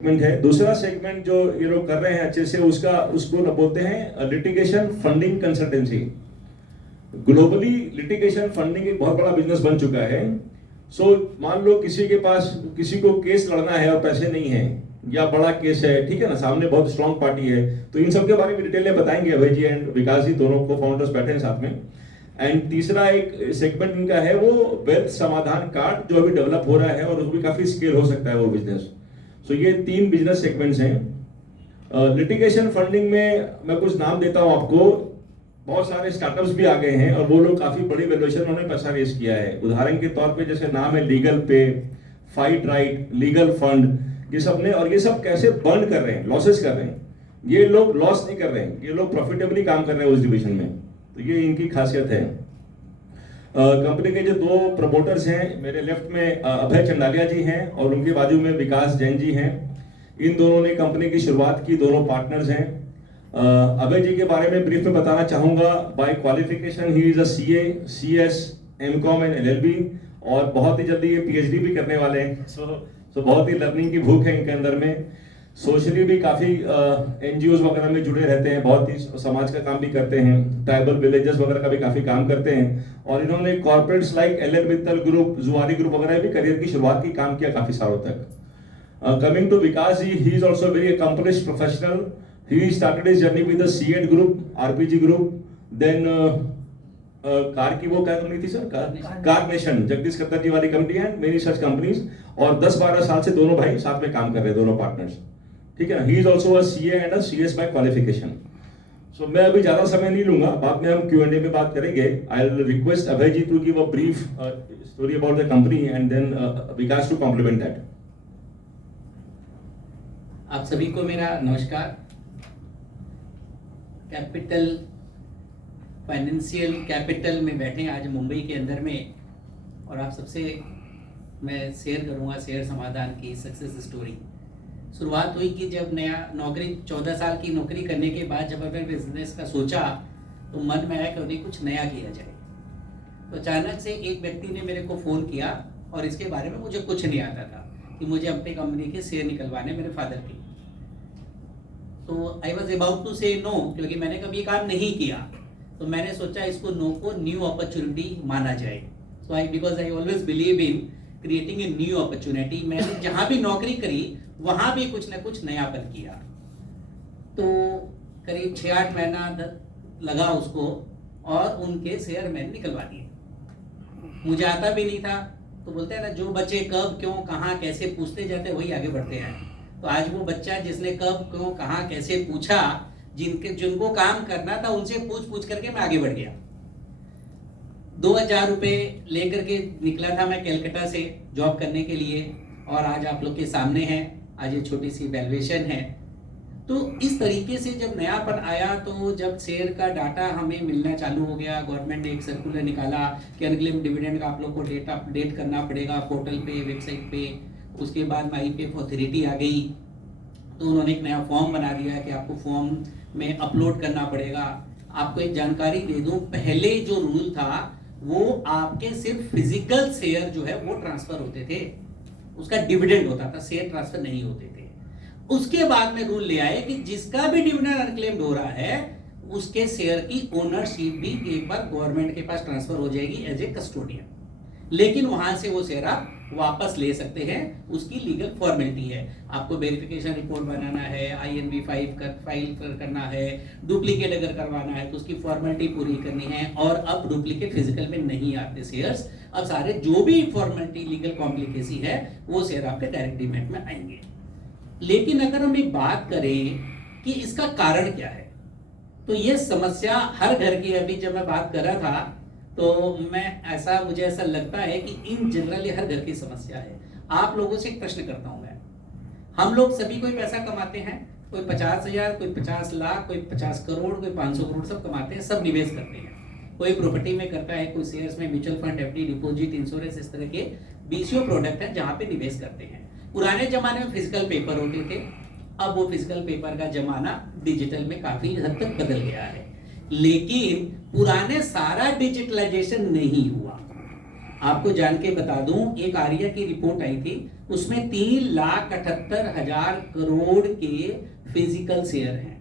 Segment है। दूसरा segment जो ये लोग कर रहे हैं अच्छे से, उसको बोलते हैं litigation funding consultancy. Globally litigation funding एक बहुत बड़ा बिजनेस बन चुका है। मान लो किसी के पास किसी को केस लड़ना है और पैसे नहीं है, या बड़ा केस है, ठीक है ना, सामने बहुत स्ट्रॉन्ग पार्टी है, तो इन सब के बारे में डिटेल में बताएंगे अभय जी एंड विकास जी, दोनों को फाउंडर्स बैठे हैं साथ में। एंड तीसरा एक सेगमेंट इनका है वो वेल्थ समाधान कार्ड, जो अभी डेवलप हो रहा है और उसमें काफी स्केल हो सकता है वो बिजनेस। ये 3 बिजनेस सेगमेंट्स हैं। लिटिगेशन फंडिंग में मैं कुछ नाम देता हूं आपको। बहुत सारे स्टार्टअप्स भी आ गए हैं और वो लोग काफी बड़ी वैल्यूएशन उन्होंने पैसा रेस किया है। उदाहरण के तौर पे जैसे नाम है लीगल पे, फाइट राइट, लीगल फंड, ये सब ने, और ये सब कैसे बर्न कर रहे हैं, लॉसेस कर रहे हैं। ये लोग लॉस नहीं कर रहे हैं, ये लोग प्रॉफिटेबली काम कर रहे हैं उस डिवीजन में। तो ये इनकी खासियत है। कंपनी के जो 2 प्रमोटर्स हैं, मेरे लेफ्ट में अभय चंडालिया जी हैं और उनके बाजू में विकास जैन जी हैं। इन दोनों ने कंपनी की शुरुआत की, दोनों पार्टनर्स हैं। अभय जी के बारे में ब्रीफ में बताना चाहूंगा। By qualification he is a CA, CS, MCom and LLB, और बहुत ही जल्दी ये पीएचडी भी करने वाले हैं। सो बहुत ही लर्निंग की भूख है इनके अंदर में। सोशली भी काफी एनजीओ वगैरह में जुड़े रहते हैं, बहुत ही समाज का काम भी करते हैं, ट्राइबल विलेजेस वगैरह का भी काफी काम करते हैं। और इन्होंने corporates like L Mittal group, जुआरी ग्रुप वगैरह भी करियर की शुरुआत की काम किया काफी सालों तक। Coming to Vikas ji, he is also very accomplished professional. He started his journey with the CEAT group, RPG group, then car की वो क्या कंपनी थी sir, Carnation, Jagdish Khattar ji वाली कंपनी है, मेनी सच कंपनीज। और 10-12 साल से दोनों भाई साथ में काम कर रहे हैं, दोनों पार्टनर्स, ठीक है ना। He is also a CA and a CS by qualification. मैं अभी ज्यादा समय नहीं लूंगा, बाद में हम Q&A में बात करेंगे। I will request Abhay ji to give a brief story about the company and then Vikas to complement that. आप सभी को मेरा नमस्कार। कैपिटल, फाइनेंशियल कैपिटल में बैठे आज मुंबई के अंदर में, और आप सबसे मैं शेयर करूंगा शेयर समाधान की सक्सेस स्टोरी। शुरुआत हुई कि जब नया नौकरी, 14 साल की नौकरी करने के बाद जब मैं बिजनेस का सोचा, तो मन में आया कि उन्हें कुछ नया किया जाए। तो अचानक से एक व्यक्ति ने मेरे को फ़ोन किया, और इसके बारे में मुझे कुछ नहीं आता था, कि मुझे अपनी कंपनी के शेयर निकलवाने, मेरे फादर के। तो आई वॉज अबाउट टू से नो, क्योंकि मैंने कभी ये काम नहीं किया। तो मैंने सोचा इसको नो को न्यू अपॉर्चुनिटी माना जाए। So because I always believe in creating a new opportunity. मैंने जहाँ भी नौकरी करी वहाँ भी कुछ ना कुछ नयापन किया। तो करीब 6-8 महीना लगा उसको, और उनके शेयर मैंने निकलवा दिए। मुझे आता भी नहीं था। तो बोलते हैं ना, जो बच्चे कब, क्यों, कहाँ, कैसे पूछते जाते वही आगे बढ़ते हैं। तो आज वो बच्चा जिसने कब, क्यों, कहाँ, कैसे पूछा, जिनको काम करना था उनसे पूछ करके मैं आगे बढ़ गया। 2000 रुपये लेकर के निकला था मैं कलकत्ता से जॉब करने के लिए, और आज आप लोग के सामने है। आज ये छोटी सी वैल्यूएशन है। तो इस तरीके से जब नयापन आया, तो जब शेयर का डाटा हमें मिलना चालू हो गया, गवर्नमेंट ने एक सर्कुलर निकाला कि अनक्लेम्ड डिविडेंड का आप लोग को डेटा अपडेट करना पड़ेगा पोर्टल पे, वेबसाइट पे। उसके बाद IPF अथॉरिटी आ गई, तो उन्होंने एक नया फॉर्म बना दिया कि आपको फॉर्म में अपलोड करना पड़ेगा। आपको एक जानकारी दे दूं, पहले जो रूल था वो आपके सिर्फ फिजिकल शेयर जो है वो ट्रांसफर होते थे, उसका डिविडेंड होता था, शेयर ट्रांसफर नहीं होते थे। उसके बाद में रूल ले आए कि जिसका भी डिविडेंड अनक्लेम्ड हो रहा है, उसके शेयर की ओनरशिप भी एक बार गवर्नमेंट के पास ट्रांसफर हो जाएगी एज ए कस्टोडियन। लेकिन वहां से वो शेयर आप वापस ले सकते हैं, उसकी लीगल फॉर्मेलिटी है। आपको वेरिफिकेशन रिपोर्ट बनाना है, INV फाइल करना है, डुप्लीकेट अगर करवाना है तो उसकी फॉर्मेलिटी पूरी करनी है। और अब डुप्लीकेट फिजिकल में नहीं आते शेयर्स, अब सारे जो भी फॉर्मेलिटी लीगल कॉम्प्लिकेसी है वो शेयर आपके डायरेक्ट डीमैट में आएंगे। लेकिन अगर हम एक बात करें कि इसका कारण क्या है, तो ये समस्या हर घर की, अभी जब मैं बात कर रहा था तो मुझे ऐसा लगता है कि इन जनरली हर घर की समस्या है। आप लोगों से एक प्रश्न करता हूं मैं, हम लोग सभी कोई पैसा कमाते हैं, कोई 50,000, कोई 50 लाख, कोई 50 करोड़, कोई 500 करोड़, सब कमाते हैं, सब निवेश करते हैं। कोई प्रॉपर्टी में करता है, कोई शेयर्स में, mutual fund, FD, deposit, insurance, इस तरह के BCO प्रोडक्ट हैं जहां पे निवेश करते हैं। पुराने जमाने में फिजिकल पेपर होते थे, अब वो फिजिकल पेपर का जमाना डिजिटल में काफी हद तक बदल गया है। लेकिन पुराने सारा डिजिटलाइजेशन नहीं हुआ। आपको जान के बता दूं, एक आर्या की रिपोर्ट आई थी, उसमें 3,78,000 करोड़ के फिजिकल शेयर हैं।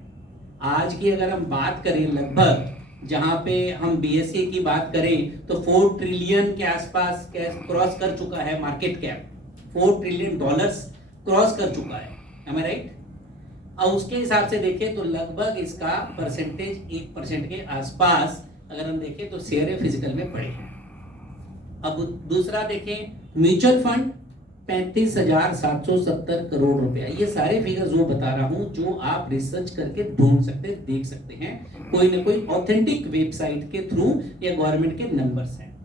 आज की अगर हम बात करें, लगभग जहां पे हम बीएसए की बात करें तो 4 ट्रिलियन के आसपास क्रॉस कर चुका है मार्केट कैप, $4 ट्रिलियन क्रॉस कर चुका है, am I right? और उसके हिसाब से देखें तो लगभग इसका परसेंटेज 1% के आसपास अगर हम देखें तो शेयर फिजिकल में पड़े हैं। अब दूसरा देखें, म्यूचुअल फंड 35,770 करोड़ रुपया। ये सारे फिगर जो बता रहा हूं, जो आप रिसर्च करके ढूंढ सकते, देख सकते हैं, कोई ना कोई ऑथेंटिक वेबसाइट के थ्रू या गवर्नमेंट के नंबर्स हैं।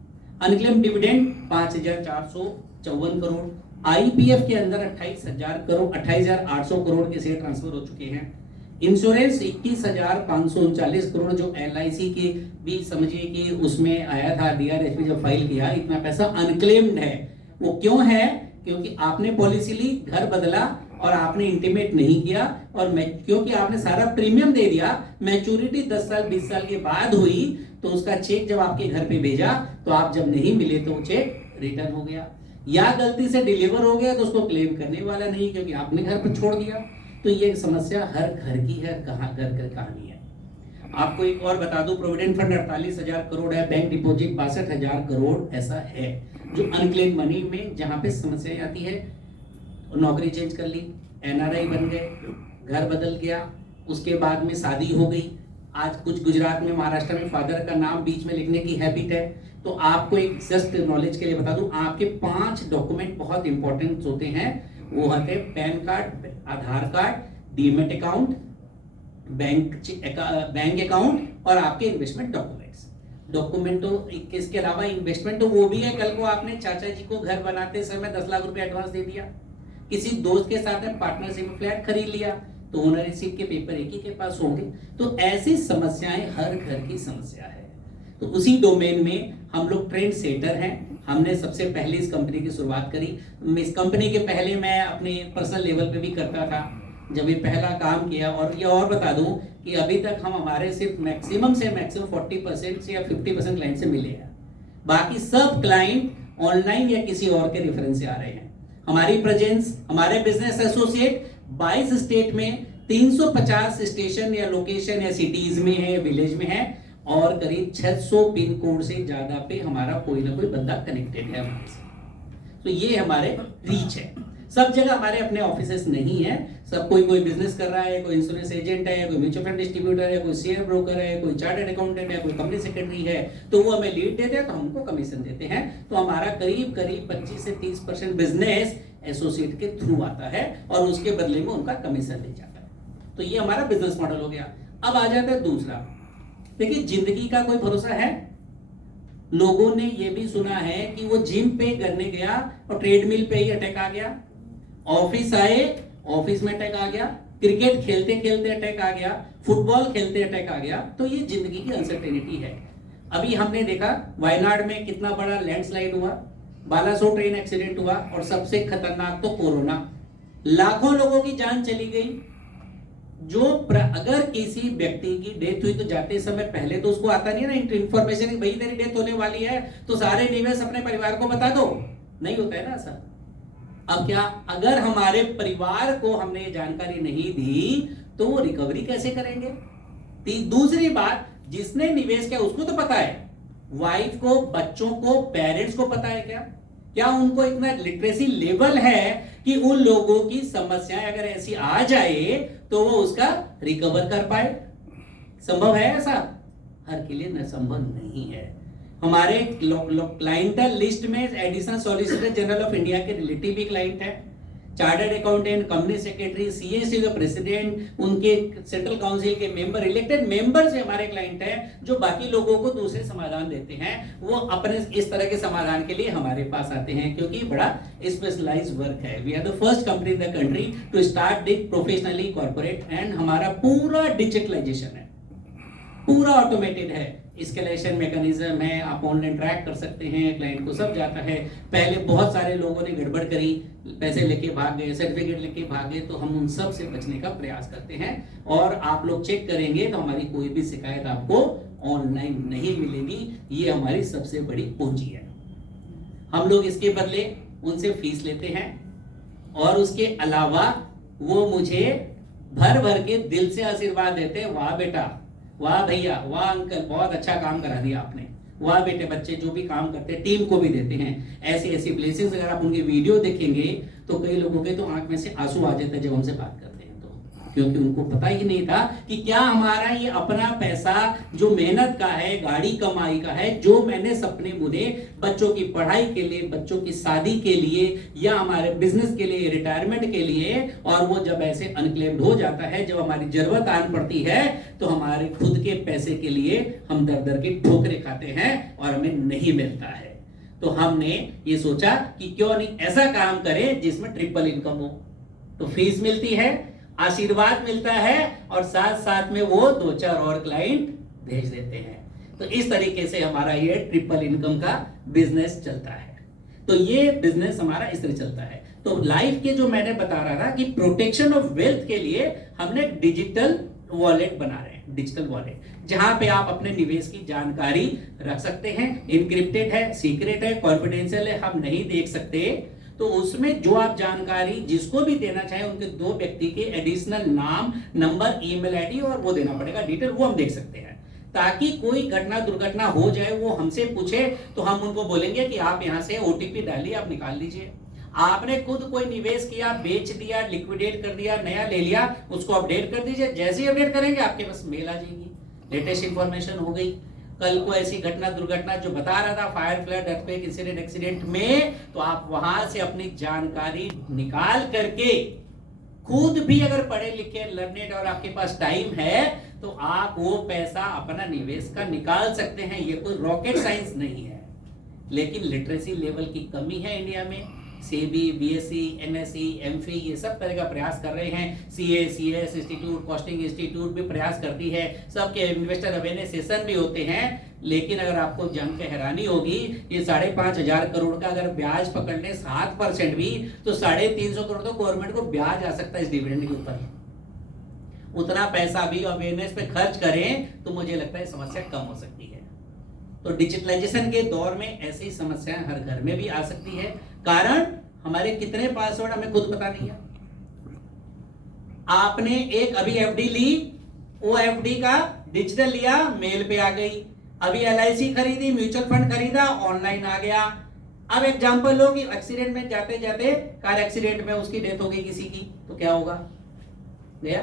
Unclaim dividend 5,454 crore. आईपीएफ के अंदर 28,800 करोड़ के शेयर ट्रांसफर हो चुके हैं। इंश्योरेंस 21,539 करोड़, जो एलआईसी के भी समझिए कि उसमें आया था, डीआरएच जब फाइल किया, इतना पैसा अनक्लेम्ड है। वो क्यों है? क्योंकि आपने पॉलिसी ली, घर बदला और आपने इंटीमेट नहीं किया, और क्योंकि आपने सारा प्रीमियम दे दिया, मैच्योरिटी 10 साल 20 साल के बाद हुई, तो उसका चेक जब आपके घर पे भेजा तो आप जब नहीं मिले तो वो चेक रिटर्न हो गया, या गलती से डिलीवर हो गया तो उसको क्लेम करने वाला नहीं, क्योंकि आपने घर पर छोड़ दिया। तो ये समस्या हर घर की है, घर घर कहानी है। आपको एक और बता दूं, प्रोविडेंट फंड 48,000 करोड़ है, बैंक डिपॉजिट 62,000 करोड़ ऐसा है जो अनक्लेम मनी में, जहां पे समस्या आती है। नौकरी चेंज कर ली, एनआरआई बन गए, घर बदल गया, उसके बाद में शादी हो गई। आज कुछ गुजरात में, महाराष्ट्र में फादर का नाम बीच में लिखने की हैबिट है। तो आपको एक जस्ट नॉलेज के लिए बता दूं, आपके 5 डॉक्यूमेंट बहुत इंपॉर्टेंट होते हैं। वो होते हैं PAN card, Aadhaar card, demat account, bank account और आपके इन्वेस्टमेंट डॉक्यूमेंट्स। डॉक्यूमेंट तो इसके अलावा इन्वेस्टमेंट तो वो भी है, कल को आपने चाचा जी को घर बनाते समय 10 लाख रुपए एडवांस दे दिया, किसी दोस्त के साथ में पार्टनरशिप में फ्लैट खरीद लिया, तो ओनरशिप के पेपर एक ही के पास होंगे। तो ऐसी समस्याएं हर घर की समस्या है। तो उसी डोमेन में हम लोग ट्रेंड सेटर हैं। हमने सबसे पहले इस कंपनी की शुरुआत करी। इस कंपनी के पहले मैं अपने पर्सनल लेवल पे भी करता था, जब ये पहला काम किया। और ये और बता दूं कि अभी तक हम हमारे सिर्फ मैक्सिमम 40% से या 50% क्लाइंट से मिले हैं। बाकी सब क्लाइंट ऑनलाइन या किसी और के रेफरेंस से आ रहे हैं। हमारी प्रेजेंस, हमारे बिजनेस एसोसिएट 22 स्टेट में 350 स्टेशन या लोकेशन या सिटीज में है, विलेज में है, और करीब 600 पिन कोड से ज्यादा पे हमारा कोई ना कोई बंदा कनेक्टेड है हमारे से। तो ये हमारे रीच है। सब जगह हमारे अपने ऑफिसेस नहीं है। सब कोई बिजनेस कर रहा है, कोई इंश्योरेंस एजेंट है, कोई म्यूचुअल फंड डिस्ट्रीब्यूटर है, कोई शेयर ब्रोकर है, कोई चार्टर्ड अकाउंटेंट है, कोई कंपनी सेक्रेटरी है, तो वो हमें लीड देते हैं, तो हमको कमीशन देते हैं। तो हमारा करीब 25 से 30% बिजनेस एसोसिएट के थ्रू आता है और उसके बदले में उनका कमीशन ले जाता है। तो ये हमारा बिजनेस मॉडल हो गया। अब आ जाता है दूसरा। देखिए, जिंदगी का कोई भरोसा है? लोगों ने ये भी सुना है कि वो जिम पे करने गया और ट्रेडमिल पे ही अटैक आ गया, ऑफिस आए, ऑफिस में अटैक आ गया, क्रिकेट खेलते खेलते अटैक आ गया, फुटबॉल खेलते अटैक आ गया। तो ये जिंदगी की अनसर्टेनिटी है। अभी हमने देखा वायनाड में कितना बड़ा लैंडस्लाइड हुआ, बालासोर ट्रेन एक्सीडेंट हुआ, और सबसे खतरनाक तो कोरोना, लाखों लोगों की जान चली गई। अगर किसी व्यक्ति की डेथ हुई तो जाते समय पहले तो उसको आता नहीं है ना इंफॉर्मेशन कि भाई तेरी डेथ होने वाली है, तो सारे निवेश अपने परिवार को बता दो, नहीं होता है ना ऐसा। अब क्या, अगर हमारे परिवार को हमने ये जानकारी नहीं दी तो वो रिकवरी कैसे करेंगे? दूसरी बात, जिसने निवेश किया उसको तो पता है, वाइफ को, बच्चों को, पेरेंट्स को पता है क्या उनको इतना लिटरेसी लेवल है कि उन लोगों की समस्याएं अगर ऐसी आ जाए तो वो उसका रिकवर कर पाए? संभव है ऐसा? हर के लिए न संभव नहीं है। हमारे क्लाइंटल लिस्ट में additional solicitor general of India के रिलेटिव भी क्लाइंट है, chartered accountant, company secretary, CSC का प्रेसिडेंट, उनके सेंट्रल काउंसिल के मेंबर, इलेक्टेड मेंबर से हमारे क्लाइंट हैं, जो बाकी लोगों को दूसरे समाधान देते हैं। वो अपने इस तरह के समाधान के लिए हमारे पास आते हैं, क्योंकि बड़ा स्पेशलाइज्ड वर्क है। We are the first company in the country to start this professionally corporate, and हमारा पूरा डिजिटलाइजेशन है, पूरा ऑटोमेटेड है, स्केलेशन मैकेनिज्म है, आप ऑनलाइन ट्रैक कर सकते हैं, क्लाइंट को सब जाता है। पहले बहुत सारे लोगों ने गड़बड़ करी, पैसे लेके भाग गए, सर्टिफिकेट लेके भाग गए, तो हम उन सब से बचने का प्रयास करते हैं। और आप लोग चेक करेंगे तो हमारी कोई भी शिकायत आपको ऑनलाइन नहीं मिलेगी। ये हमारी सबसे बड़ी पूंजी है। हम लोग इसके बदले उनसे फीस लेते हैं और उसके अलावा वो मुझे भर भर के दिल से आशीर्वाद देते हैं, वाह बेटा, वाह भैया, वाह अंकल, बहुत अच्छा काम करा दिया आपने, वाह बेटे बच्चे, जो भी काम करते हैं टीम को भी देते हैं। ऐसी ऐसी ब्लेसिंग्स अगर आप उनकी वीडियो देखेंगे तो कई लोगों के तो आंख में से आंसू आ जाते हैं जब हमसे बात करते हैं, तो क्योंकि उनको पता ही नहीं था कि क्या हमारा ये अपना पैसा जो मेहनत का है, गाड़ी कमाई का है, जो मैंने सपने बुने बच्चों की पढ़ाई के लिए, बच्चों की शादी के लिए या हमारे बिजनेस के लिए, रिटायरमेंट के लिए, और वो जब ऐसे अनक्लेम्ड हो जाता है, जब हमारी जरूरत आन पड़ती है तो हमारे खुद के पैसे के लिए हम दर दर की ठोकरें खाते हैं और हमें नहीं मिलता है। तो हमने ये सोचा कि क्यों नहीं ऐसा काम करें जिसमें ट्रिपल इनकम हो। तो फीस मिलती है, आशीर्वाद मिलता है और साथ साथ में वो 2-4 और क्लाइंट भेज देते हैं। तो इस तरीके से हमारा ये ट्रिपल इनकम का बिजनेस चलता है। तो ये बिजनेस हमारा इस तरह चलता है। तो लाइफ के जो मैंने बता रहा था कि प्रोटेक्शन ऑफ वेल्थ के लिए हमने डिजिटल वॉलेट बना रहे हैं, डिजिटल वॉलेट, जहां पे आप अपने निवेश की जानकारी रख सकते हैं। इनक्रिप्टेड है, सीक्रेट है, कॉन्फिडेंशियल है, हम नहीं देख सकते। तो उसमें जो आप जानकारी जिसको भी देना चाहे उनके 2 व्यक्ति के एडिशनल नाम, नंबर, ईमेल आईडी और वो देना पड़ेगा डिटेल, वो हम देख सकते हैं, ताकि कोई घटना दुर्घटना हो जाए वो हमसे पूछे तो हम उनको बोलेंगे कि आप यहां से ओटीपी डालिए, आप निकाल लीजिए। आपने खुद कोई निवेश किया, बेच दिया, लिक्विडेट कर दिया, नया ले लिया, उसको अपडेट कर दीजिए। जैसे ही अपडेट करेंगे आपके पास मेल आ जाएगी, लेटेस्ट इंफॉर्मेशन हो गई। कल को ऐसी घटना दुर्घटना जो बता रहा था, fire, flood, earthquake, incident, accident में, तो आप वहां से अपनी जानकारी निकाल करके खुद भी अगर पढ़े लिखे, लर्नेड और आपके पास टाइम है तो आप वो पैसा अपना निवेश का निकाल सकते हैं। ये कोई रॉकेट साइंस नहीं है, लेकिन लिटरेसी लेवल की कमी है इंडिया में। सेबी, बीएससी, एमएससी, एमफी ये सब तरह का प्रयास कर रहे हैं। CA, CS institute, costing institute भी प्रयास करती है, सबके इन्वेस्टर अवेयरनेस सेशन भी होते हैं। लेकिन अगर आपको जान के हैरानी होगी, ये 5,500 करोड़ का अगर ब्याज पकड़ ले 7% भी, तो 350 करोड़ तो गवर्नमेंट को ब्याज आ सकता है इस डिविडेंड के ऊपर। उतना पैसा भी अवेयरनेस पे खर्च करें तो मुझे लगता है समस्या कम हो सकती है। तो डिजिटलाइजेशन के दौर में ऐसी समस्याएं हर घर में भी आ सकती है, कारण हमारे कितने पासवर्ड हमें खुद पता नहीं है। आपने एक अभी एफडी ली, वो एफडी का डिजिटल लिया, मेल पे आ गई। अभी एलआईसी खरीदी, म्यूचुअल फंड खरीदा, ऑनलाइन आ गया। अब एग्जांपल लो कि एक्सीडेंट में जाते जाते कार एक्सीडेंट में उसकी डेथ हो गई किसी की, तो क्या होगा? गया,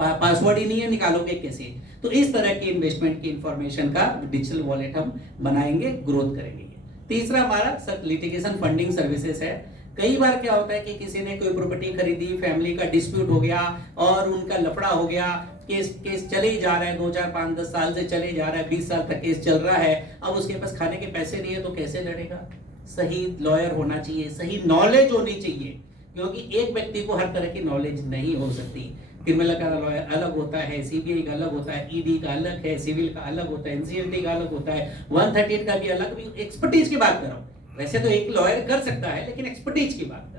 पासवर्ड ही नहीं है, निकालोगे कैसे? तो इस तरह की इन्वेस्टमेंट की इंफॉर्मेशन का डिजिटल वॉलेट हम बनाएंगे, ग्रोथ करेंगे। तीसरा हमारा लिटिगेशन फंडिंग सर्विसेज है। कई बार क्या होता है कि किसी ने कोई प्रॉपर्टी खरीदी, फैमिली का डिस्प्यूट हो गया और उनका लफड़ा हो गया, केस चले ही जा रहा है, 2, 4, 5, 10 साल से चले जा रहा है, 20 साल तक केस चल रहा है। अब उसके पास खाने के पैसे नहीं है तो कैसे लड़ेगा? सही लॉयर होना चाहिए, सही नॉलेज होनी चाहिए, क्योंकि एक व्यक्ति को हर तरह की नॉलेज नहीं हो सकती। क्रिमिनल का लॉयर अलग होता है, सीबीआई का अलग होता है, ईडी का अलग है, सिविल का अलग होता है, एनसीएलटी का अलग होता है, 138 का भी अलग। भी एक्सपर्टीज की बात कर रहा हूँ, वैसे तो एक लॉयर कर सकता है, लेकिन एक्सपर्टीज की बात कर।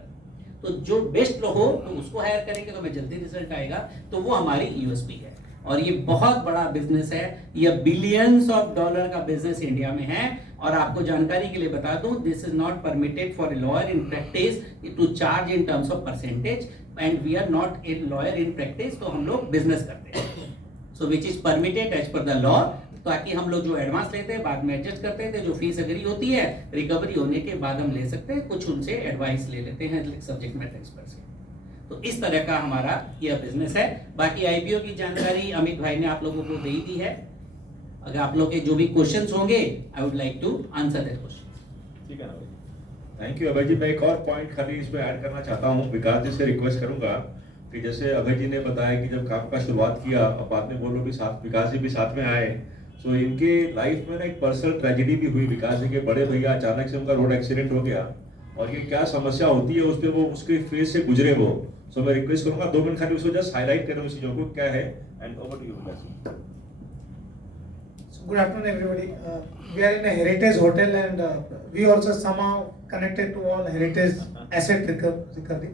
तो जो बेस्ट हो तो उसको हायर करेंगे तो हमें जल्दी रिजल्ट आएगा। तो वो हमारी यूएसपी है और ये बहुत बड़ा बिजनेस है। ये बिलियंस ऑफ डॉलर का बिजनेस इंडिया में है। और आपको जानकारी के लिए बता दूं, this is not permitted for a lawyer in practice to charge in terms of percentage, and we are not a lawyer in practice. तो हम लोग बिजनेस करते हैं, so which is permitted as per the law, ताकि हम लोग जो advance लेते हैं बाद में एडजस्ट करते थे, जो फीस एग्री होती है रिकवरी होने के बाद हम ले सकते हैं, कुछ उनसे एडवाइस ले लेते हैं सब्जेक्ट मैटर एक्सपर्ट से। तो इस तरह का हमारा यह बिजनेस है। बाकी आईपीओ की जानकारी अमित भाई ने आप लोगों को दे दी है। अगर आप लोग के जो भी क्वेश्चंस होंगे, I would like to answer that question. ठीक है ना, थैंक यू अभय जी। मैं एक और पॉइंट खाली इसमें ऐड करना चाहता हूँ। विकास जी से रिक्वेस्ट करूंगा कि जैसे अभय जी ने बताया कि जब काम का शुरुआत किया, अब बाद में बोलो भी साथ विकास जी भी साथ में आए, सो इनके लाइफ में ना एक पर्सनल ट्रेजेडी भी हुई। विकास जी के बड़े भैया अचानक से उनका रोड एक्सीडेंट हो गया और ये क्या समस्या होती है उस पर वो उसके फेस से गुजरे वो। सो मैं रिक्वेस्ट करूंगा 2 मिनट खाली उसको जस्ट हाईलाइट करें उस चीजों को क्या है। And over to you Vikas ji. Good afternoon, everybody. We are in a heritage hotel, and we also somehow connected to all heritage asset recovery.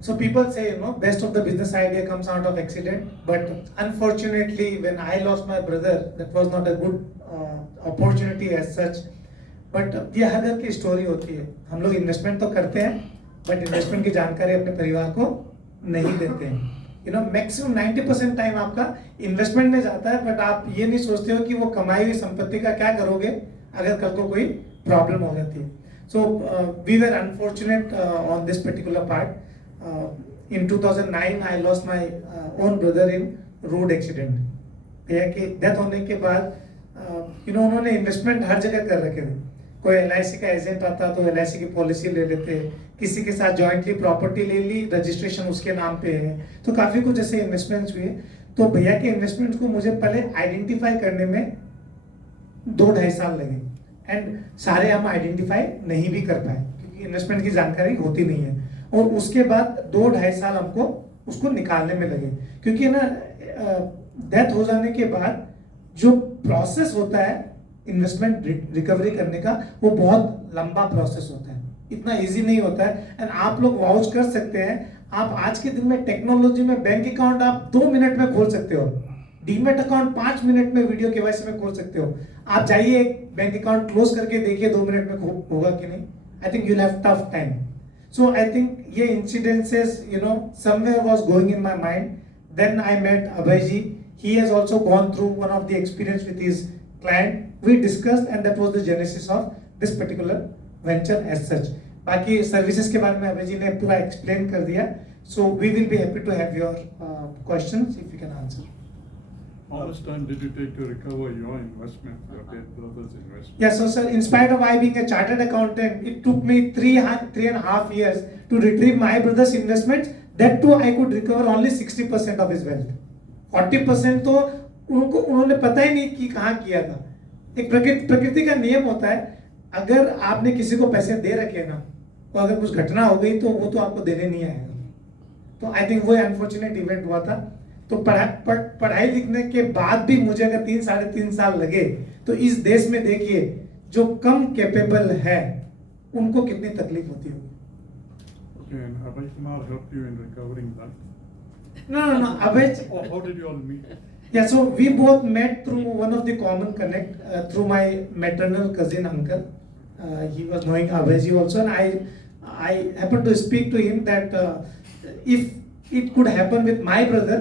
So people say, best of the business idea comes out of accident. But unfortunately, when I lost my brother, that was not a good opportunity as such. But ये हर घर की story होती है। हम लोग investment तो करते हैं बट इन्वेस्टमेंट की जानकारी अपने परिवार को नहीं देते हैं। यू नो मैक्सिमम 90% टाइम आपका इन्वेस्टमेंट में जाता है, बट आप ये नहीं सोचते हो कि वो कमाई हुई संपत्ति का क्या करोगे अगर कल को कोई प्रॉब्लम हो जाती है। So we were unfortunate on this particular part. In 2009 I lost my own brother in road accident. भैया की डेथ होने के बाद यू नो उन्होंने इन्वेस्टमेंट हर जगह कर रखे थे। कोई LIC का एजेंट आता तो LIC की पॉलिसी ले लेते, किसी के साथ जॉइंटली प्रॉपर्टी ले ली, रजिस्ट्रेशन उसके नाम पे है, तो काफी कुछ ऐसे इन्वेस्टमेंट्स हुए। तो भैया के इन्वेस्टमेंट्स को मुझे पहले आइडेंटिफाई करने में 2-2.5 साल लगे एंड सारे हम आइडेंटिफाई नहीं भी कर पाए क्योंकि इन्वेस्टमेंट की जानकारी होती नहीं है। और उसके बाद 2-2.5 साल हमको उसको निकालने में लगे क्योंकि ना डेथ हो जाने के बाद जो प्रोसेस होता है इन्वेस्टमेंट रिकवरी करने का वो बहुत लंबा प्रोसेस होता है, इतना इजी नहीं होता है। एंड आप लोग वाउच कर सकते हैं, आप आज के दिन में टेक्नोलॉजी में बैंक अकाउंट आप 2 मिनट में खोल सकते हो, डीमेट अकाउंट 5 मिनट में वीडियो केवाईसी में खोल सकते हो। आप जाइए बैंक अकाउंट क्लोज करके देखिए 2 मिनट में होगा कि नहीं। I think you'll have tough time. So I think ये incidences, you know, somewhere was going in my mind. Then I met Abhay ji. He has also gone through one of the experience with his client. We discussed and that was the genesis of this particular venture as such. बाकी services के बारे में अभय जी ने पूरा explain कर दिया. So we will be happy to have your questions if you can answer. How much time did you take to recover your investment, your dead brother's investment? Yes, so sir, in spite of I being a chartered accountant, it took me 3.5 years to retrieve my brother's investments. That too, I could recover only 60% of his wealth. 40% तो उन्होंने पता ही नहीं कि कहाँ किया था। एक प्रकृति का नियम होता है, अगर आपने किसी को पैसे दे रखे ना, तो अगर कुछ घटना हो गई तो वो तो आपको देने नहीं आएगा। तो आई थिंक वो अनफॉर्चुनेट इवेंट हुआ था। तो पढ़ाई लिखने के बाद भी मुझे अगर 3-3.5 साल लगे तो इस देश में देखिए जो कम कैपेबल है उनको कितनी तकलीफ होती होगी। Okay, and Abhay Kumar helped you in recovering that? No, Abhay. How did you all meet? Yeah, so we both met through one of the common connect through my maternal cousin uncle. He was knowing Abhay ji also, and I happened to speak to him that if it could happen with my brother,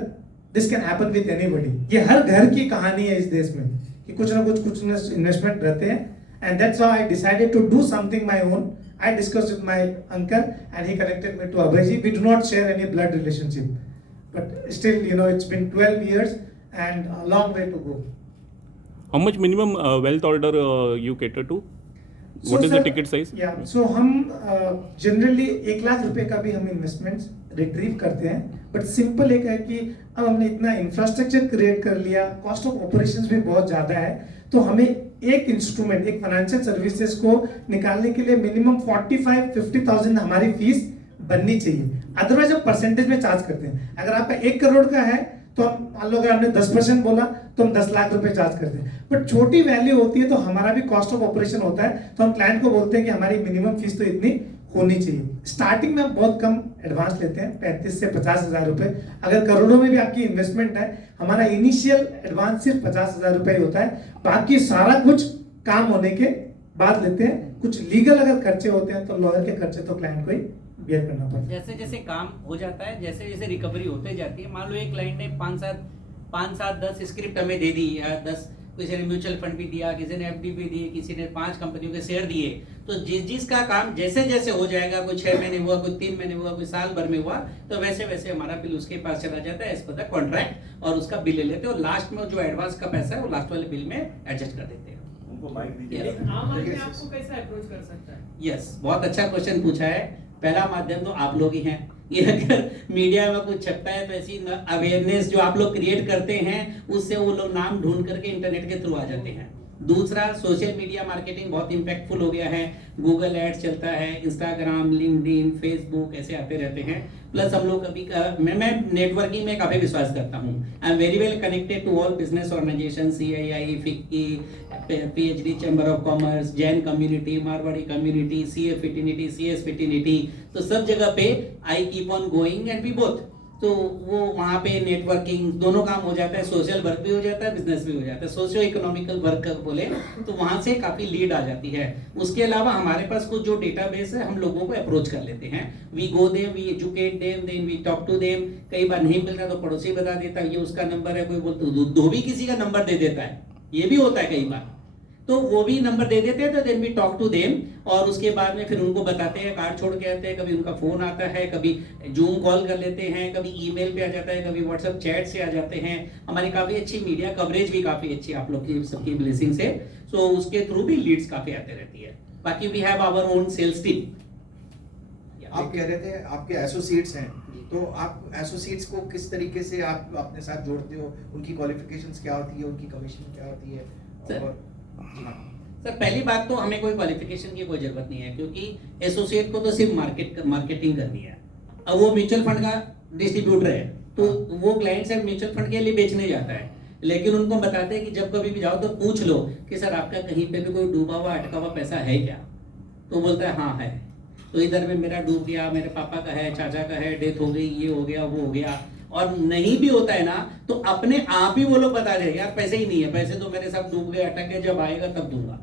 this can happen with anybody. ये हर घर की कहानी है इस देश में कि कुछ ना कुछ इन्वेस्टमेंट रहते हैं, and that's how I decided to do something my own. I discussed with my uncle and he connected me to Abhay ji. We do not share any blood relationship, but still, you know, it's been 12 years and a long way to go. How much minimum wealth order you cater to? What is the ticket size? Yeah, so हम generally 1 lakh रुपए का भी हम investments retrieve करते हैं, but simple एक है कि अब हमने इतना इंफ्रास्ट्रक्चर क्रिएट कर लिया, कॉस्ट ऑफ ऑपरेशंस भी बहुत ज़्यादा है, तो हमें एक इंस्ट्रूमेंट, एक फाइनेंशियल सर्विसेज को निकालने के लिए मिनिमम 45-50,000 हमारी फीस बननी चाहिए। अदरवाइज हम परसेंटेज में चार्ज करते हैं। अगर आपका 1 करोड़ का है तो हम मान लो अगर आपने 10% बोला तो हम 10 लाख रुपए चार्ज करते हैं, बट छोटी वैल्यू होती है तो हमारा भी कॉस्ट ऑफ ऑपरेशन होता है, तो हम क्लाइंट को बोलते हैं कि हमारी मिनिमम फीस तो इतनी होनी चाहिए। स्टार्टिंग में हम बहुत कम एडवांस लेते हैं, 35 से 50,000 रुपए। अगर करोड़ों में भी आपकी इन्वेस्टमेंट है, हमारा इनिशियल एडवांस सिर्फ 50,000 रुपए ही होता है, बाकी सारा कुछ काम होने के बाद लेते हैं। कुछ लीगल अगर खर्चे होते हैं तो लॉयर के खर्चे तो क्लाइंट को ही बियर करना पड़ता है। जैसे जैसे काम हो जाता है, जैसे जैसे रिकवरी होते जाती है, मान लो एक क्लाइंट ने 5-7-10 स्क्रिप्ट हमें दे दी, या 10 किसी ने म्यूचुअल फंड भी दिया, किसी ने FD भी दी, किसी ने 5 कंपनियों के शेयर दिए, तो जिसका काम जैसे जैसे हो जाएगा, कोई 6 महीने हुआ, कोई 3 महीने हुआ, कोई साल भर में हुआ, तो वैसे वैसे हमारा बिल उसके पास चला जाता है एज पर द कॉन्ट्रैक्ट, और उसका बिल ले लेते हैं, और लास्ट में जो एडवांस का पैसा है वो लास्ट वाले बिल में एडजस्ट कर देते हैं। उनको माइक दीजिए। Yes. आम आदमी आपको कैसे अप्रोच कर सकता है? यस, बहुत अच्छा क्वेश्चन पूछा है। पहला माध्यम तो आप लोग ही हैं। ये अगर मीडिया में कुछ छपता है तो ऐसी अवेयरनेस जो आप लोग क्रिएट करते हैं उससे वो लोग नाम ढूंढ करके इंटरनेट के थ्रू आ जाते हैं। दूसरा, सोशल मीडिया मार्केटिंग बहुत इम्पैक्टफुल हो गया है, गूगल एड्स चलता है, इंस्टाग्राम, लिंक्डइन, फेसबुक ऐसे आते रहते हैं। प्लस हम लोग कभी मैं नेटवर्किंग में काफ़ी विश्वास करता हूँ। I am very well connected to all business organisation, CII, FICCI, PhD, chamber of commerce, Jain community, Marwari community, CA fraternity, CS fraternity, तो सब जगह पे I keep on going and we both तो वो वहाँ पे नेटवर्किंग दोनों काम हो जाता है, सोशल वर्क भी हो जाता है, बिजनेस भी हो जाता है, सोशियो इकोनॉमिकल वर्क बोले तो वहाँ से काफ़ी लीड आ जाती है। उसके अलावा हमारे पास कुछ जो डेटाबेस है हम लोगों को अप्रोच कर लेते हैं, we go them, we educate them, then we talk to them. कई बार नहीं मिलता तो पड़ोसी बता देता है ये उसका नंबर है, कोई बोलता धोबी किसी का नंबर दे देता है, ये भी होता है कई बार, तो वो भी नंबर दे देते हैं, तो then we talk to them और उसके बाद में फिर उनको बताते हैं, कार्ड छोड़ के आते हैं, कभी उनका फोन आता है, कभी जूम कॉल कर लेते हैं, कभी ईमेल पे आ जाता है, कभी व्हाट्सएप चैट से आ जाते हैं। हमारी काफ़ी अच्छी मीडिया कवरेज भी काफ़ी अच्छी आप लोग की सबकी ब्लेसिंग से, सो उसके थ्रू भी लीड्स काफ़ी आते रहती है। बाकी we have our own sales team. आप कह रहे थे आपके एसोसिएट्स हैं, तो आप एसोसिएट्स को किस तरीके से आप अपने साथ जोड़ते हो, उनकी क्वालिफिकेशंस क्या होती है, उनकी कमीशन क्या होती है? सर, और हाँ, सर पहली बात तो हमें कोई क्वालिफिकेशन की कोई जरूरत नहीं है, क्योंकि एसोसिएट को तो सिर्फ मार्केटिंग करनी है। अब वो म्यूचुअल फंड का डिस्ट्रीब्यूटर है तो वो क्लाइंट से म्यूचुअल फंड के लिए बेचने जाता है, लेकिन उनको बताते हैं कि जब कभी भी जाओ तो पूछ लो कि सर आपका कहीं पे भी कोई डूबा हुआ अटका हुआ पैसा है क्या, तो बोलता है हाँ है, तो इधर में मेरा डूब गया, मेरे पापा का है, चाचा का है, डेथ हो गई, ये हो गया, वो हो गया। और नहीं भी होता है ना तो अपने आप ही वो लोग बता दे यार पैसे ही नहीं है, पैसे तो मेरे साथ डूब गए, अटक गए, जब आएगा तब दूंगा।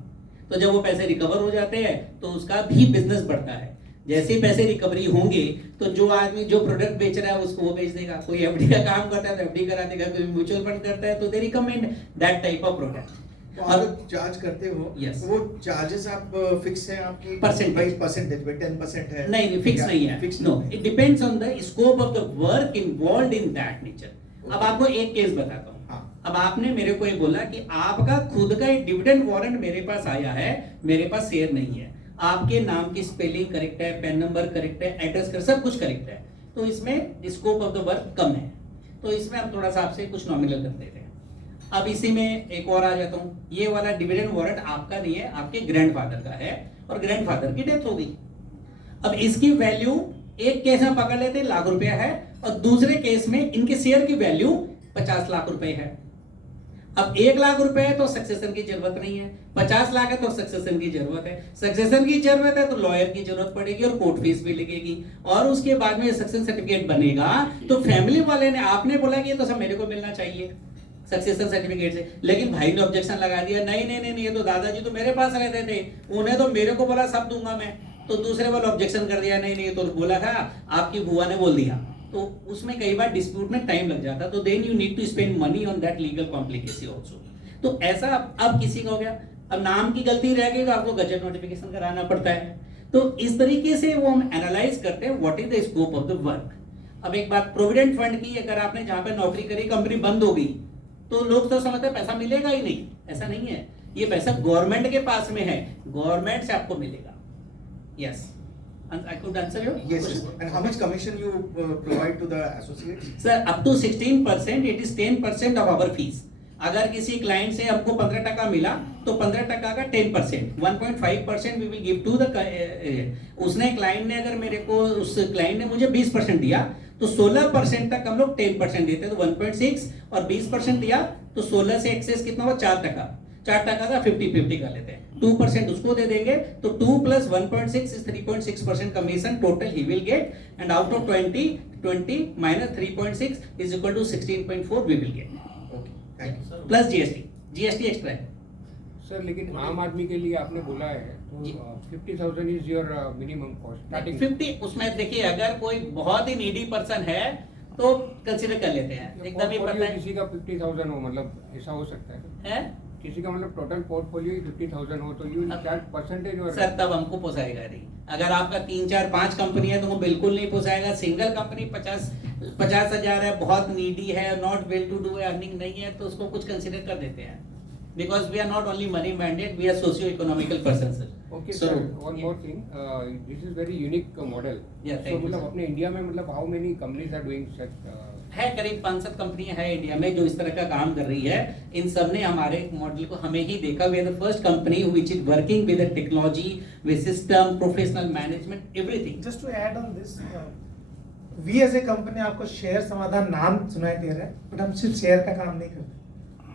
तो जब वो पैसे रिकवर हो जाते हैं तो उसका भी बिजनेस बढ़ता है। जैसे ही पैसे रिकवरी होंगे तो जो आदमी जो प्रोडक्ट बेच रहा है उसको वो बेच देगा, कोई एफडी का काम करता है तो एफडी करा देगा, कोई म्यूचुअल फंड करता है तो they recommend that type of product. तो आप चार्ज करते हो, Yes. वो चार्जेस आप फिक्स है आपकी परसेंटेज पे 10% है? नहीं फिक्स नहीं है, fix no, it depends on the scope of the work involved in that nature. अब आपको एक केस बताता हूँ। हाँ। अब आपने मेरे को ये बोला कि आपका खुद का एक डिविडेंड वारंट मेरे पास आया है, मेरे पास शेयर नहीं है, आपके नाम की स्पेलिंग करेक्ट है, पेन नंबर करेक्ट है, एड्रेस करेक्ट, सब कुछ करेक्ट है, तो इसमें स्कोप ऑफ द वर्क कम है, तो इसमें हम थोड़ा सा आपसे कुछ नॉमिनल कर देते हैं। अब इसी में एक और आ जाता हूँ, ये वाला डिविडेंड वारंट आपका नहीं है, आपके ग्रैंडफादर का है और ग्रैंडफादर की डेथ हो गई। अब इसकी वैल्यू एक केस में पकड़ लेते हैं लाख रुपया है और दूसरे केस में इनके शेयर की वैल्यू 50 लाख रुपए है। अब 1 लाख रुपए है तो सक्सेशन की जरूरत नहीं है, 50 लाख है तो सक्सेशन की जरूरत है, सक्सेशन की जरूरत है तो लॉयर की जरूरत पड़ेगी और कोर्ट फीस भी लगेगी, और उसके बाद में सक्सेशन सर्टिफिकेट बनेगा तो फैमिली वाले ने आपने बोला कि ये तो सब मेरे को मिलना चाहिए सक्सेशन सर्टिफिकेट से, लेकिन भाई ने ऑब्जेक्शन लगा दिया, नहीं नहीं नहीं, ये तो दादाजी तो मेरे पास रहते थे, उन्हें तो मेरे को बोला सब दूंगा मैं, तो दूसरे वाले ऑब्जेक्शन कर दिया, नहीं नहीं तो बोला था आपकी बुआ ने बोल दिया, तो उसमें कई बार डिस्प्यूट में टाइम लग जाता, तो then you need to spend money on that legal complicacy also. तो ऐसा अब किसी का हो गया, अब नाम की गलती रह गई तो आपको गजट नोटिफिकेशन कराना पड़ता है। तो इस तरीके से वो हम एनालाइज करते हैं what is the scope of the work. अब एक बात प्रोविडेंट फंड की, अगर आपने जहां पे नौकरी करी कंपनी बंद हो गई तो लोग तो समझते हैं पैसा मिलेगा ही नहीं, ऐसा नहीं है, ये पैसा गवर्नमेंट के पास में है, गवर्नमेंट से आपको मिलेगा। Yes, I could answer your Yes, question. and how much commission you provide to the associates? Sir, up to 16%, it is 10% of our fees. अगर किसी क्लाइंट से हमको 15% मिला तो 15% का 10%, 1.5% we will give to the उसने क्लाइंट ने अगर मेरे को उस क्लाइंट ने मुझे 20% दिया तो 16% तक हम लोग 10% देते हैं, तो 1.6 और 20% दिया तो 16 से एक्सेस कितना हुआ 4% का 50-50 कर लेते हैं, 2% उसको दे देंगे तो 2 plus 1.6 is 3.6% commission total he will get, and out of 20 minus 3.6 is equal to 16.4 we will get, Okay, thank you. Plus GST extra है। सर लेकिन आम आदमी के लिए आपने बोला है जी। तो 50,000 is your minimum cost starting 50 उसमें देखिए अगर कोई बहुत ही नीडी पर्सन है तो कंसीडर कर लेते हैं, एकदम ही पता है किसी का 50,000 हो, मतलब ऐसा हो सकता है किसी का मतलब टोटल पोर्टफोलियो 50,000 हो तो यू चार्ज परसेंटेज और सर तब हमको पोसाएगा नहीं। अगर आपका 3 4 5 कंपनी है तो वो बिल्कुल नहीं पोसाएगा। सिंगल कंपनी 50,000 है, बहुत नीडी है, not well to do earning नहीं है, तो उसको कुछ कंसीडर कर देते हैं, because we are not only money mandate, we are socio economical person sir. Okay sir, one more thing, this is very unique model. Yeah, thank so you, मतलब sir. अपने इंडिया में मतलब how many companies are doing such? है करीब 5-7 कंपनियां हैं India में जो इस तरह का काम कर रही है। इन सब ने हमारे मॉडल को हमें ही देखा। We are the first company which is working with the technology, with system, professional management, everything. Just to add on this, we as a company आपको शेयर समाधान नाम सुनाई दे रहा है, बट हम सिर्फ शेयर का काम नहीं करते।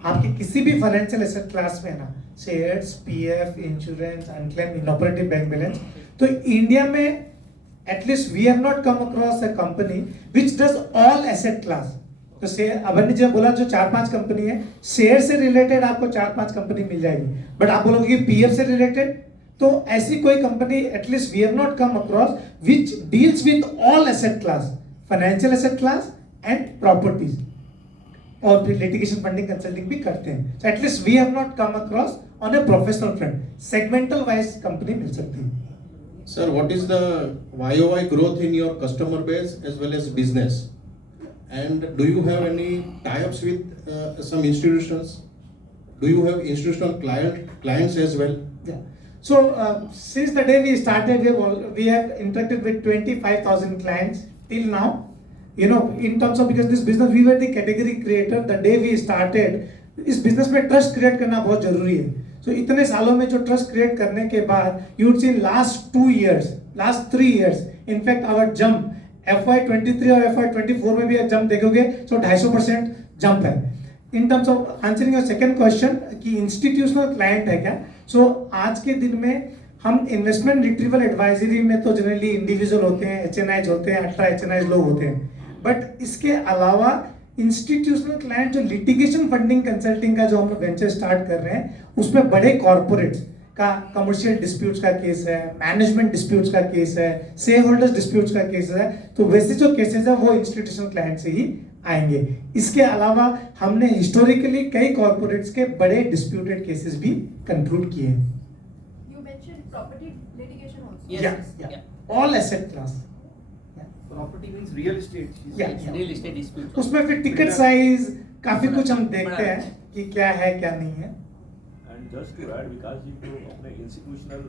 आपके किसी भी फाइनेंशियल एसेट क्लास में ना, shares, PF, insurance, unclaim, inoperative bank balance, तो इंडिया में at least we have not come across a company which does all asset class. तो शेयर अभन जी ने बोला जो 4-5 कंपनी है शेयर से रिलेटेड आपको 4-5 कंपनी मिल जाएगी, बट आप बोलोगे कि पीएफ से रिलेटेड, तो ऐसी कोई company at least we have not come across which deals with all asset class, financial asset class and properties, और फिर लिटिगेशन फंडिंग कंसल्टिंग भी करते हैं. So at least we have not come across on a professional front. Segmental wise company मिल सकती है. Sir, what is the YOY growth in your customer base as well as business? And do you have any tie-ups with some institutions? Do you have institutional clients as well? Yeah. So since the day we started, we have interacted with 25,000 clients till now. You know, in terms of, because this business we were the category creator the day we started. इस business में trust create करना बहुत जरूरी है. सो इतने सालों में जो ट्रस्ट क्रिएट करने के बाद you would see last 2 years, last 3 years, in fact our jump FY23 और FY24 में भी आप जंप देखोगे तो 250% जंप है. इन terms of answering your second question कि इंस्टीट्यूशनल क्लाइंट है क्या, सो आज के दिन में हम इन्वेस्टमेंट रिट्रीवल एडवाइजरी में तो जनरली इंडिविजुअल होते हैं, HNIs होते हैं, अल्ट्रा HNIs लोग होते हैं, बट इसके अलावा इंस्टीट्यूशनल क्लाइंट जो लिटिगेशन फंडिंग कंसल्टिंग का जो हम वेंचर स्टार्ट कर रहे हैं उसमें बड़े कॉर्पोरेट्स का कमर्शियल डिस्प्यूट्स का केस है, मैनेजमेंट डिस्प्यूट्स का केस है, शेयर होल्डर्स डिस्प्यूट्स का केस है, तो वैसे जो केसेस है वो इंस्टीट्यूशनल क्लाइंट से ही आएंगे. इसके अलावा हमने हिस्टोरिकली कई कॉर्पोरेट्स के बड़े डिस्प्यूटेड केसेस भी कंक्लूड किए हैं. You mentioned property litigation also. Yes, Yeah. yeah. All asset class. Property means real estate. Yeah. Real estate dispute. उसमें फिर टिकट साइज काफी कुछ हम देखते हैं कि क्या है क्या नहीं है. And just to add, Vikas ji, to अपने institutional,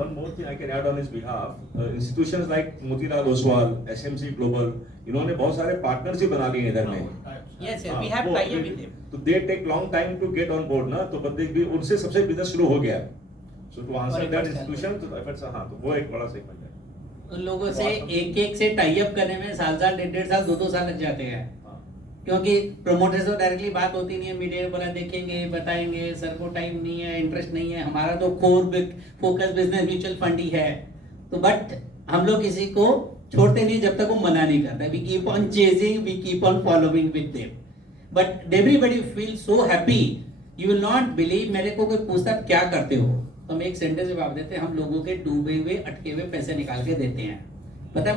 one more thing I can add on his behalf, institutions like Motilal Oswal, SMC Global, इन्होंने बहुत सारे partners ही बना लिए हैं इधर में. Yes, yes, we have tie-up with them. तो they take long time to get on board ना, तो बदले भी उनसे सबसे business शुरू हो गया. So to answer और that efforts institution, तो efforts हाँ, तो वो एक बड़ा segment है. उन लोगों से एक से टाई अप करने में साल 1.5 साल 2 साल लग जाते हैं, क्योंकि प्रमोटर से डायरेक्टली बात होती नहीं है. मीडिया वाला देखेंगे, बताएंगे, सर को टाइम नहीं है, इंटरेस्ट नहीं है, हमारा तो core focus business mutual fund ही है. तो बट हम लोग किसी को छोड़ते नहीं जब तक वो मना नहीं करता. We keep on chasing, we keep on following with them, but everybody feel so happy. You will not believe, मेरे को कोई पूछता क्या करते हो, तो हम एक सेंटेंस जवाब देते हैं, हम लोगों के डूबे हुए अटके हुए पैसे निकाल के देते हैं.